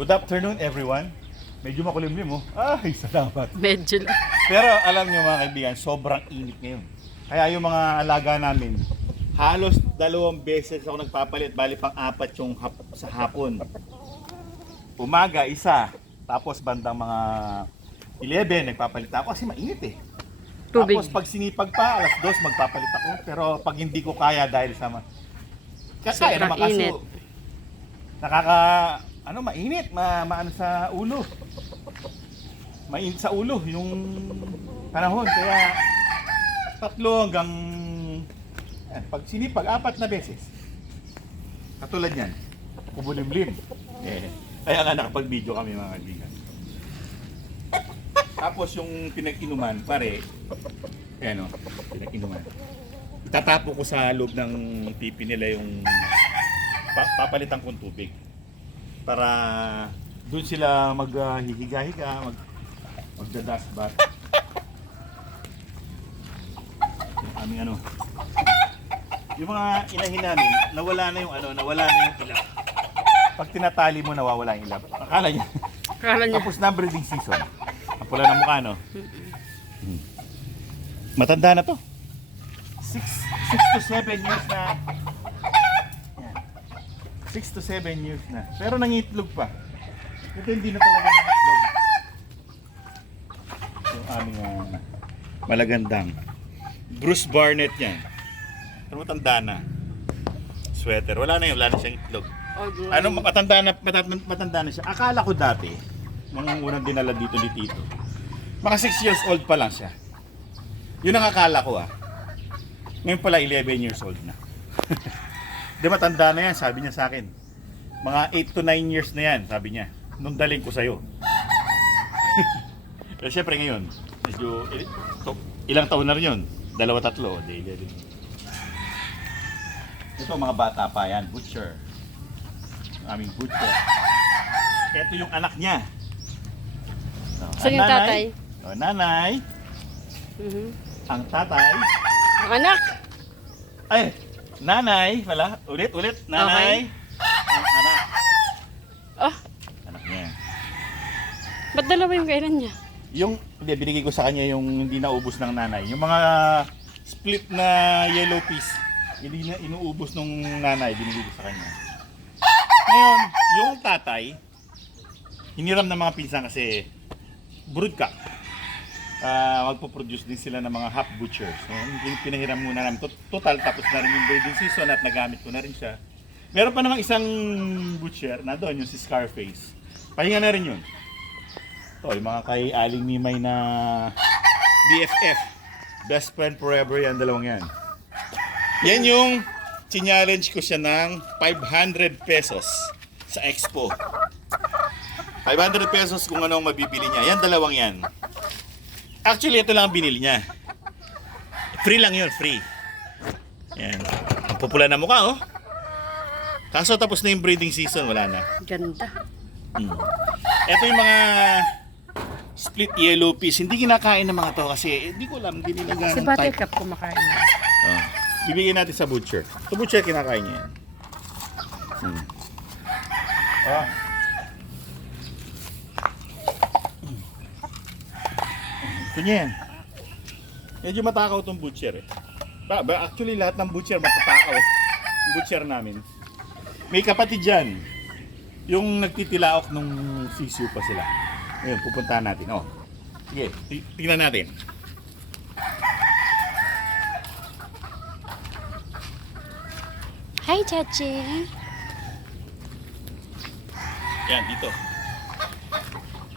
Good afternoon everyone. Medyo makulimlim oh. Ay, salamat. Medyo lang. Pero alam nyo mga kaibigan, sobrang init ngayon. Kaya yung mga alaga namin, halos 2 beses ako nagpapalit, bali pang 4 yung sa hapon. Umaga, 1. Tapos bandang mga 11, nagpapalit ako kasi mainit eh. Tubig. Tapos pag sinipag pa, alas 2 magpapalit ako. Pero pag hindi ko kaya dahil sa kaya Sobrang naman kaso init. mainit, maano sa ulo. Mainit sa ulo yung panahon. Kaya 3 hanggang pag sinipag 4 na beses. Katulad yan. Kubulimlim. Kaya nga nakapag-video kami mga kaibigan. Tapos yung pinag-inuman, pare, ayan o, pinag-inuman. Itatapo ko sa loob ng pipi nila yung papalitan kong tubig. Para doon sila maghihiga-higa, magda-dust bath. Yung aming yung mga inahin namin, nawala na yung ilap. Pag tinatali mo, nawawala yung ilap. Akala niya. Tapos na breeding season. Ang pula ng mukha, no? Matanda na to. 6 to 7 years na. Yan. 6 to 7 years na. Pero nangitlog pa. Ito hindi na talaga nangitlog. Yung aming malagandang Bruce Barnett yan. Pero matanda na. Sweater. Wala na siyang itlog. Matanda na siya. Akala ko dati, nung unang dinala dito ni Tito, mga 6 years old pa lang siya. Yun ang akala ko Ngayon pala 11 years old na. Di matanda na yan, sabi niya sa akin. Mga 8 to 9 years na yan, sabi niya. Nung daling ko sa'yo. Pero syempre ngayon, medyo ilang taon na rin yun. 2, 3. Ito mga bata pa yan, butcher. Aming butcher. Ito yung anak niya. So yung tatay? Nanay. Ang tatay. Ang anak? Ay, nanay pala. Ulit. Nanay. Ang anak. Oh, Anak niya. ba't dalawa yung kainan niya? Binigay ko sa kanya yung hindi naubos ng nanay. Yung mga split na yellow piece, hindi na inuubos nung nanay, binigay ko sa kanya. Ngayon, yung tatay, hiniram ng mga pinsan kasi brood cock. Magpo-produce din sila ng mga half butchers. So, pinahiram muna namin. Total, tapos na rin yung breeding season at nagamit ko na rin siya. Meron pa namang isang butcher na doon, yung si Scarface. Pahinga na rin yun. Ito, yung mga kay Aling Mimay na BFF. Best friend forever yan, dalawang yan. Yan yung challenge ko siya ng 500 pesos sa Expo. 500 pesos kung ano ang mabibili niya. Yan, dalawang yan. Actually, ito lang ang binili niya. Free lang yun, free. Yan. Ang pupula na mukha, Kaso tapos na yung breeding season, wala na. Ganda. Ito yung mga split yellow piece. Hindi kinakain ng mga to kasi hindi ko alam, hindi nila Si ganong Buttercup kumakain. Bibigyan natin sa butcher. Ito butcher kinakain niya yan. Ito niya yan. Medyo matakaw itong butcher Actually lahat ng butcher matatakaw. Yung butcher namin. May kapatid dyan. Yung nagtitilaok nung sisiu pa sila. Ngayon, pupuntahan natin. Sige, tingnan natin. Hi, Chachi. Yan, dito.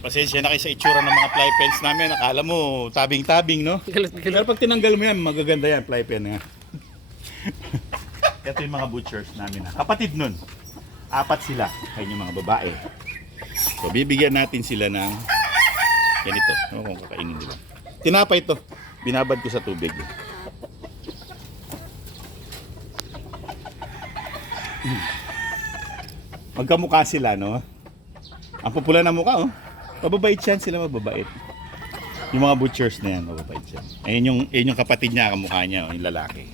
Pasensya na kayo sa itsura ng mga fly pens namin. Akala mo, tabing-tabing, no? Pero pag tinanggal mo yan, magaganda yan, fly pen. Ito yung mga butchers namin. Kapatid nun. 4 sila. Ayun yung mga babae. So, bibigyan natin sila ng ganito. Ano kung kakainin nila. Tinapay ito. Binabad ko sa tubig. Magkamukha sila, no? Ang pupula ng mukha, Mababait yan sila, mababait. Yung mga butchers na yan, mababait yan. Ayun yung kapatid niya, kamukha niya, yung lalaki.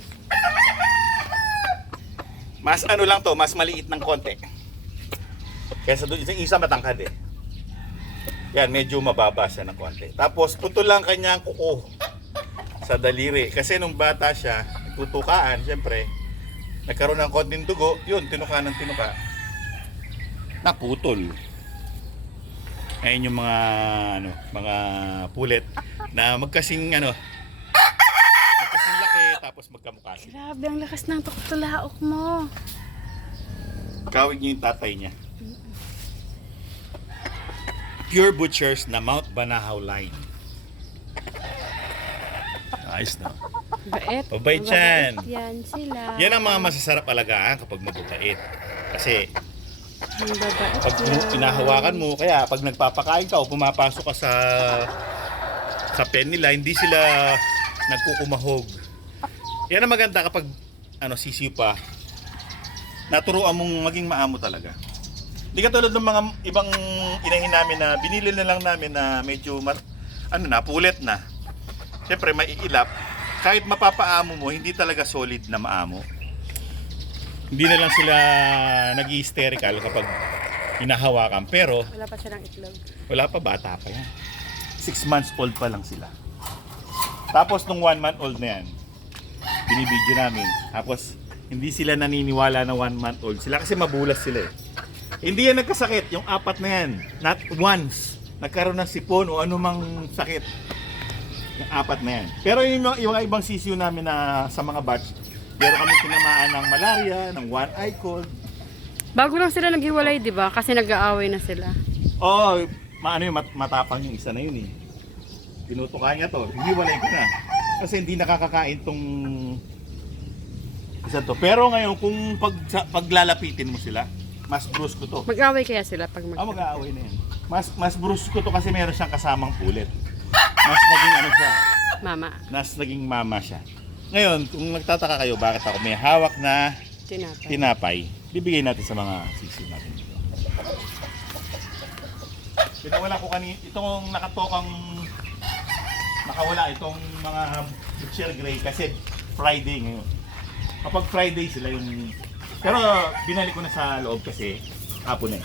Mas ano lang to, mas maliit ng konti. Kesa doon, isa matangkad eh. Yan, medyo mababa siya ng konti. Tapos putol lang kanyang kuko sa daliri. Kasi nung bata siya, tutukaan, siyempre, nagkaroon ng konting dugo, yun, tinuka ng tinuka. Naputol. Ayun yung mga, mga pulet na magkasing, magkasing laki, tapos magkamukha sila. Grabe, ang lakas ng tulaok mo. Kawig niyo yung tatay niya. Pure Butchers na Mount Banahaw line. Ayos na. Bait. Mabait yan. Yan sila. Yan ang mga masasarap alagaan kapag mababait. Kasi Ang babait pag yan. pinahawakan mo, kaya pag nagpapakain ka o pumapasok ka sa pen nila, hindi sila nagkukumahog. Yan ang maganda kapag sisiw pa. Naturuan mong maging maamo talaga. Hindi ka tulad ng mga ibang inahin namin na binili na lang namin na medyo pulet na. Siyempre maiilap. Kahit mapapaamo mo, hindi talaga solid na maamo. Hindi na lang sila nag-hysterical kapag hinahawakan. Pero Wala pa silang itlog. wala pa, bata pa yan. 6 months old pa lang sila. Tapos nung 1 month old na yan, binibidyo namin. Tapos hindi sila naniniwala na 1 month old sila kasi mabulas sila eh. Hindi yan nagkasakit, yung 4 na yan. Not once nagkaroon ng sipon o anumang sakit. Yung 4 na yan. Pero yung ibang sisiyo namin na sa mga batch, meron kami tinamaan ng malaria, ng one eye cold. Bago lang sila naghiwalay, di ba? Kasi nag-aaway na sila. Oo, matapang yung isa na yun eh. Tinutukan niya to, hiwalay ko na. Kasi hindi nakakakain tong isa to. Pero ngayon, kung paglalapitin mo sila, mas brusco to. Mag-aaway kaya sila pag Mag-aaway na yan. Mas brusco to kasi meron siyang kasamang pulet. Mas naging siya. Mama. Mas naging mama siya. Ngayon, kung nagtataka kayo bakit ako may hawak na Tinapay. tinapay, bibigay natin sa mga sisi natin dito. Pinawala ko kanina, itong nakawala itong mga butcher gray kasi Friday ngayon. Kapag Friday sila yung... Pero binalik ko na sa loob kasi hapon eh.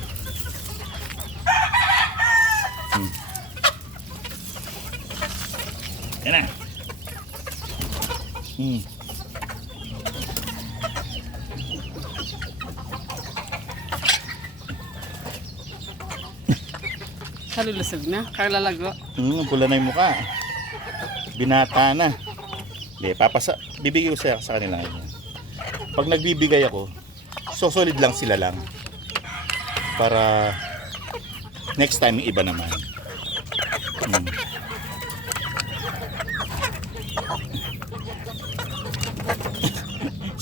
Yan na. Kalulusog na. Kalalago. Pula na yung mukha. Binata na. Hindi, bibigay ko sa kanila ngayon. Pag nagbibigay ako, so solid lang sila lang. Para next time yung iba naman.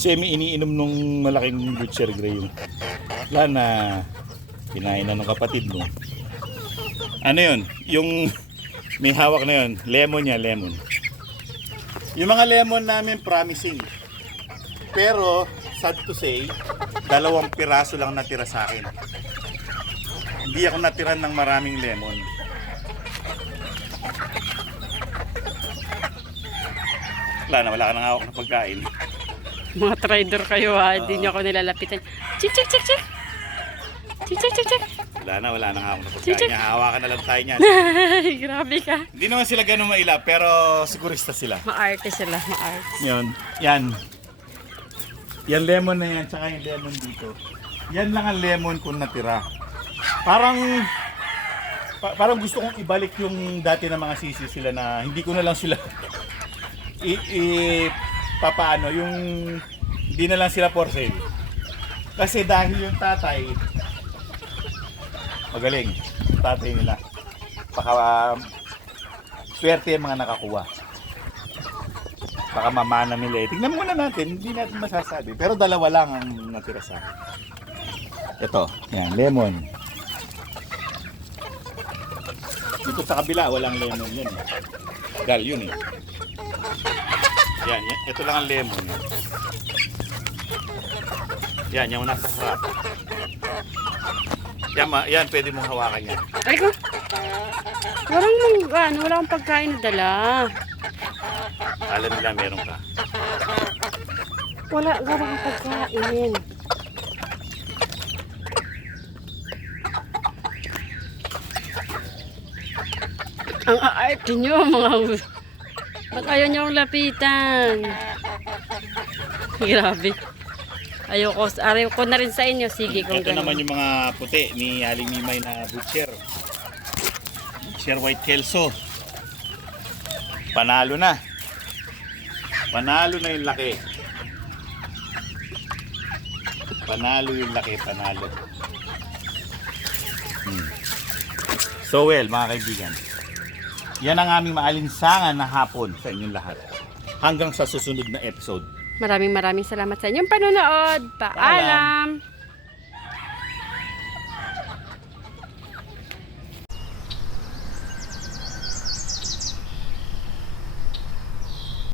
Semi iniinom nung malaking butcher gray yun. Wala na. Kinain na ng kapatid mo. Ano yun? Yung may hawak na yun. Lemon niya, lemon. Yung mga lemon namin promising. Pero, sad to say, 2 piraso lang natira sa akin. Hindi ako natiran ng maraming lemon. Wala ka nang hawak na pagkain. Mga trader kayo ha. Hindi niyo ako nilalapitan. Chik, chik, chik, chik. Chik, chik, chik, chik. Wala nang hawak na pagkain. Hawakan na lang tayo niyan. Ay, grabe ka. Hindi naman sila ganun maila, pero sigurista sila. Ma-arte sila, ma-arte. Yan. Yan lemon na yan, tsaka yung lemon dito. Yan lang ang lemon kung natira. Parang gusto kong ibalik yung dati na mga sisi sila na hindi ko na lang sila papaano, yung hindi na lang sila for sale. Kasi dahil yung tatay, magaling, yung tatay nila. Swerte yung mga nakakuha. Baka mamana nila eh. Tignan muna natin, hindi natin masasabi. Pero 2 lang ang natira sa akin. Ito, yan, lemon. Dito sa kabila, walang lemon yan eh. Gal, yun eh. Yan, ito lang ang lemon. Yan, yung nasa harap. Yan, pwede mong hawakan yan. Ay ko. Wala akong pagkain na dala. Alam nila meron ka. Wala akong pagkain. Ang aarte nyo, mga... Ba't ayaw nyo ang lapitan? Grabe. Ayaw ko na rin sa inyo. Sige, kung Ito naman gano'n. yung mga puti ni Aling Mimay na butcher. Butcher White Kelso. Panalo na. Panalo na yung laki. Panalo yung laki, panalo. So well, mga kaibigan. Yan ang aming maalinsangan na hapon sa inyong lahat. Hanggang sa susunod na episode. Maraming salamat sa inyong panonood. Paalam!